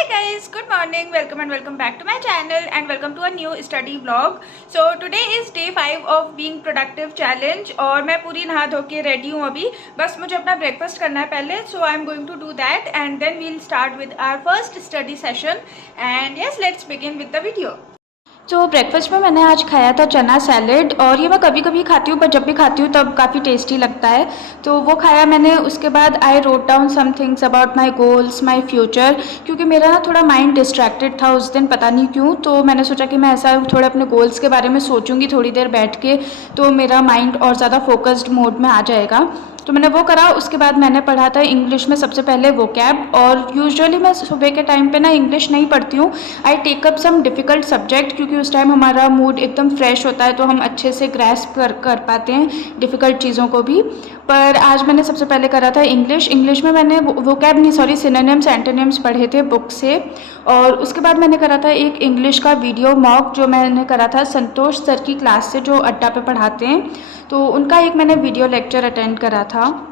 Hi guys, good morning, welcome and welcome back to my channel and welcome to a new study vlog. So today is day 5 of being productive challenge और मैं पूरी नहा धो के ready हूँ अभी. बस मुझे अपना ब्रेकफास्ट करना है पहले. So I am going to do that and then we'll start with our first study session. And yes, let's begin with the video. तो ब्रेकफास्ट में मैंने आज खाया था चना सैलेड और ये मैं कभी कभी खाती हूँ पर जब भी खाती हूँ तब काफ़ी टेस्टी लगता है. तो वो खाया मैंने. उसके बाद I wrote down some things about my goals my future, क्योंकि मेरा ना थोड़ा माइंड डिस्ट्रैक्टेड था उस दिन, पता नहीं क्यों. तो मैंने सोचा कि मैं ऐसा थोड़ा अपने गोल्स के बारे में सोचूंगी थोड़ी देर बैठ के, तो मेरा माइंड और ज़्यादा फोकस्ड मोड में आ जाएगा. तो मैंने वो करा. उसके बाद मैंने पढ़ा था इंग्लिश में सबसे पहले वोकैब. और यूजुअली मैं सुबह के टाइम पे ना इंग्लिश नहीं पढ़ती हूँ. I take up some difficult subject, क्योंकि उस टाइम हमारा मूड एकदम फ्रेश होता है तो हम अच्छे से ग्रैस्प कर पाते हैं डिफ़िकल्ट चीज़ों को भी. पर आज मैंने सबसे पहले करा था इंग्लिश में मैंने वोकैब नहीं सॉरी सिनोनिम्स एंटोनिम्स पढ़े थे बुक से. और उसके बाद मैंने करा था एक इंग्लिश का वीडियो मॉक जो मैंने करा था संतोष सर की क्लास से जो अड्डा पे पढ़ाते हैं. तो उनका एक मैंने वीडियो लेक्चर अटेंड करा था.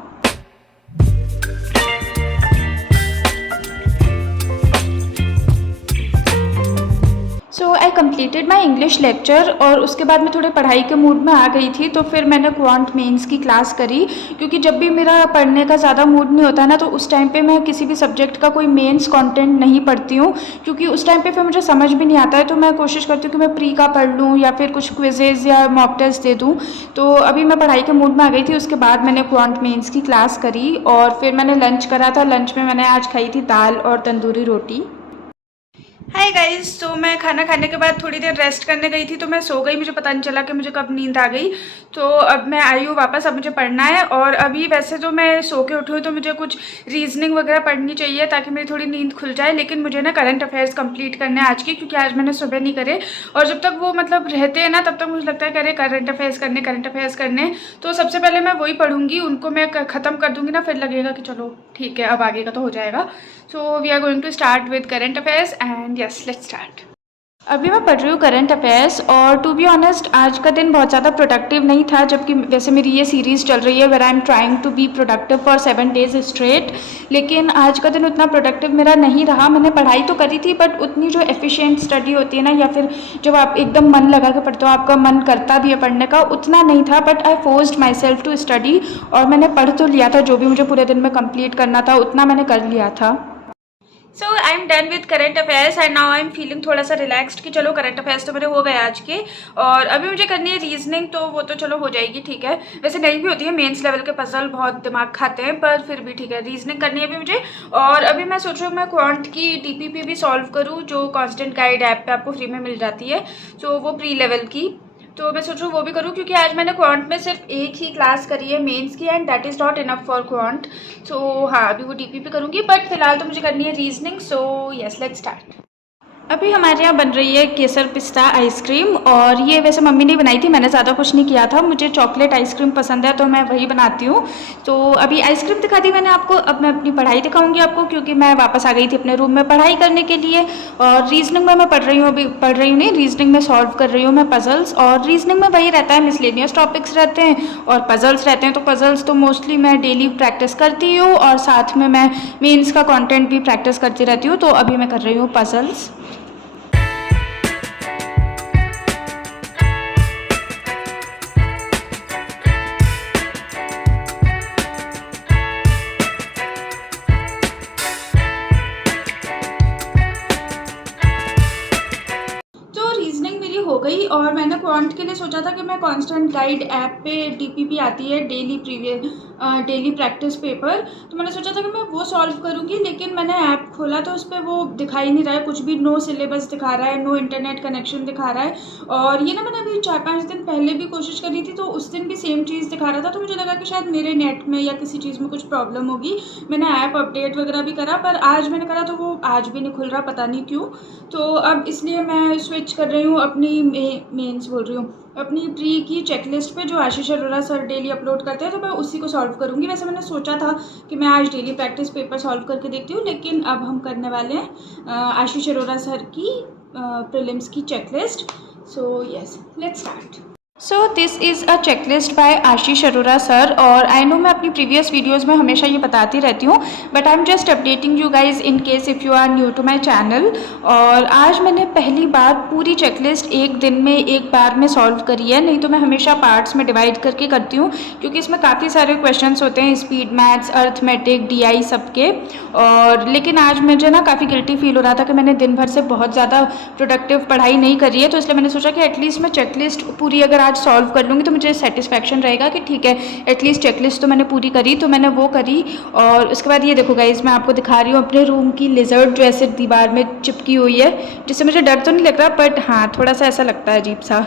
So I completed my English lecture और उसके बाद मैं थोड़े पढ़ाई के मूड में आ गई थी. तो फिर मैंने क्वांट मेंस की क्लास करी, क्योंकि जब भी मेरा पढ़ने का ज़्यादा मूड नहीं होता ना तो उस टाइम पे मैं किसी भी सब्जेक्ट का कोई मेंस कंटेंट नहीं पढ़ती हूँ, क्योंकि उस टाइम पे फिर मुझे समझ भी नहीं आता है. तो मैं कोशिश करती हूँ कि मैं प्री का पढ़ लूँ या फिर कुछ क्विजेज़ या मॉक टेस्ट दे दूँ. तो अभी मैं पढ़ाई के मूड में आ गई थी. उसके बाद मैंने क्वांट मेंस की क्लास करी और फिर मैंने लंच करा था. लंच में मैंने आज खाई थी दाल और तंदूरी रोटी. हाय गाइस, तो मैं खाना खाने के बाद थोड़ी देर रेस्ट करने गई थी तो मैं सो गई. मुझे पता नहीं चला कि मुझे कब नींद आ गई. तो अब मैं आई हूँ वापस. अब मुझे पढ़ना है और अभी वैसे तो मैं सो के उठी हूँ तो मुझे कुछ रीजनिंग वगैरह पढ़नी चाहिए ताकि मेरी थोड़ी नींद खुल जाए. लेकिन मुझे ना करंट अफेयर्स कंप्लीट करने हैं आज की, क्योंकि आज मैंने सुबह नहीं करे. और जब तक वो मतलब रहते हैं ना तब तक मुझे लगता है कि अरे करंट अफेयर्स करने. तो सबसे पहले मैं वही पढ़ूंगी, उनको मैं ख़त्म कर दूंगी ना, फिर लगेगा कि चलो ठीक है अब आगे का तो हो जाएगा. So we are going to start with current affairs and yes let's start. अभी मैं पढ़ रही हूँ करंट अफेयर्स और टू बी ऑनेस्ट आज का दिन बहुत ज़्यादा प्रोडक्टिव नहीं था, जबकि वैसे मेरी ये सीरीज़ चल रही है where I am trying to be productive for 7 days straight. लेकिन आज का दिन उतना प्रोडक्टिव मेरा नहीं रहा. मैंने पढ़ाई तो करी थी बट उतनी जो एफिशिएंट स्टडी होती है ना, या फिर जब आप एकदम मन लगा के पढ़ते हो आपका मन करता भी है पढ़ने का, उतना नहीं था. But I forced myself to study और मैंने पढ़ तो लिया था. जो भी मुझे पूरे दिन में कंप्लीट करना था उतना मैंने कर लिया था. So I am done with current affairs and now I am feeling थोड़ा सा रिलैक्स्ड कि चलो करंट अफेयर्स तो मेरे हो गए आज के. और अभी मुझे करनी है रीजनिंग, तो वो तो चलो हो जाएगी ठीक है. वैसे नहीं भी होती है, मेंस लेवल के पजल बहुत दिमाग खाते हैं, पर फिर भी ठीक है. रीजनिंग करनी है अभी मुझे. और अभी मैं सोच रही हूँ मैं क्वांट की डीपीपी भी सॉल्व करूँ जो कांस्टेंट गाइड ऐप पे आपको फ्री में मिल जाती है. तो वो प्री लेवल की, तो मैं सोच रही हूँ वो भी करूँ, क्योंकि आज मैंने क्वांट में सिर्फ एक ही क्लास करी है मेंस की and that is not enough for quant. तो हाँ अभी वो डीपीपी करूँगी बट फिलहाल तो मुझे करनी है reasoning. So yes let's start. अभी हमारे यहाँ बन रही है केसर पिस्ता आइसक्रीम और ये वैसे मम्मी ने बनाई थी, मैंने ज़्यादा कुछ नहीं किया था. मुझे चॉकलेट आइसक्रीम पसंद है तो मैं वही बनाती हूँ. तो अभी आइसक्रीम दिखा दी मैंने आपको. अब मैं अपनी पढ़ाई दिखाऊंगी आपको, क्योंकि मैं वापस आ गई थी अपने रूम में पढ़ाई करने के लिए. और रीजनिंग में मैं पढ़ रही हूँ, अभी पढ़ रही हूँ नहीं, रीजनिंग में सॉल्व कर रही हूँ मैं पजल्स. और रीजनिंग में वही रहता है, मिसलेनियस टॉपिक्स रहते हैं और पजल्स रहते हैं. तो पजल्स तो मोस्टली मैं डेली प्रैक्टिस करती हूँ और साथ में मैं मेंस का कंटेंट भी प्रैक्टिस करती रहती हूँ. तो अभी मैं कर रही हूँ पजल्स. हो गई और मैंने क्वांट के लिए सोचा था कि मैं कांस्टेंट गाइड ऐप पे डीपीपी आती है डेली प्रैक्टिस पेपर, तो मैंने सोचा था कि मैं वो सॉल्व करूँगी. लेकिन मैंने ऐप खोला तो उस पर वो दिखाई नहीं रहा है कुछ भी. नो सिलेबस दिखा रहा है, नो इंटरनेट कनेक्शन दिखा रहा है. और ये ना मैंने अभी 4-5 दिन पहले भी कोशिश करी थी तो उस दिन भी सेम चीज़ दिखा रहा था. तो मुझे लगा कि शायद मेरे नेट में या किसी चीज़ में कुछ प्रॉब्लम होगी. मैंने ऐप अपडेट वगैरह भी करा पर आज मैंने करा तो वो आज भी नहीं खुल रहा, पता नहीं क्यों. तो अब इसलिए मैं स्विच कर रही हूँ अपनी मेंस बोल रही हूँ अपनी प्री की चेकलिस्ट पे जो आशीष अरोरा सर डेली अपलोड करते हैं, तो मैं उसी को सॉल्व करूँगी. वैसे मैंने सोचा था कि मैं आज डेली प्रैक्टिस पेपर सॉल्व करके देखती हूँ, लेकिन अब हम करने वाले हैं आशीष अरोरा सर की प्रीलिम्स की checklist. So yes let's start. So this is a checklist by Ashish Arora sir. और आई नो मैं अपनी प्रीवियस वीडियोज़ में हमेशा ये बताती रहती हूँ, but I am just updating you guys in case if you are new to my channel. और आज मैंने पहली बार पूरी चेकलिस्ट एक दिन में एक बार में सॉल्व करी है, नहीं तो मैं हमेशा पार्ट्स में डिवाइड करके करती हूँ, क्योंकि इसमें काफ़ी सारे क्वेश्चंस होते हैं, स्पीड मैथ्स, अर्थमेटिक, DI सबके। और लेकिन आज मुझे ना काफ़ी गिल्टी फील हो रहा था कि मैंने दिन भर से बहुत ज़्यादा प्रोडक्टिव पढ़ाई नहीं करी है, तो इसलिए मैंने सोचा कि एटलीस्ट मैं चेकलिस्ट पूरी अगर आज सॉल्व कर लूँगी तो मुझे सेटिस्फैक्शन रहेगा कि ठीक है एटलीस्ट चेकलिस्ट तो मैंने पूरी करी। तो मैंने वो करी। और उसके बाद ये देखो गाइस, मैं आपको दिखा रही हूँ अपने रूम की लिजर्ड जो ऐसे दीवार में चिपकी हुई है, जिससे मुझे डर तो नहीं लग रहा, बट हाँ थोड़ा सा ऐसा लगता है अजीब सा।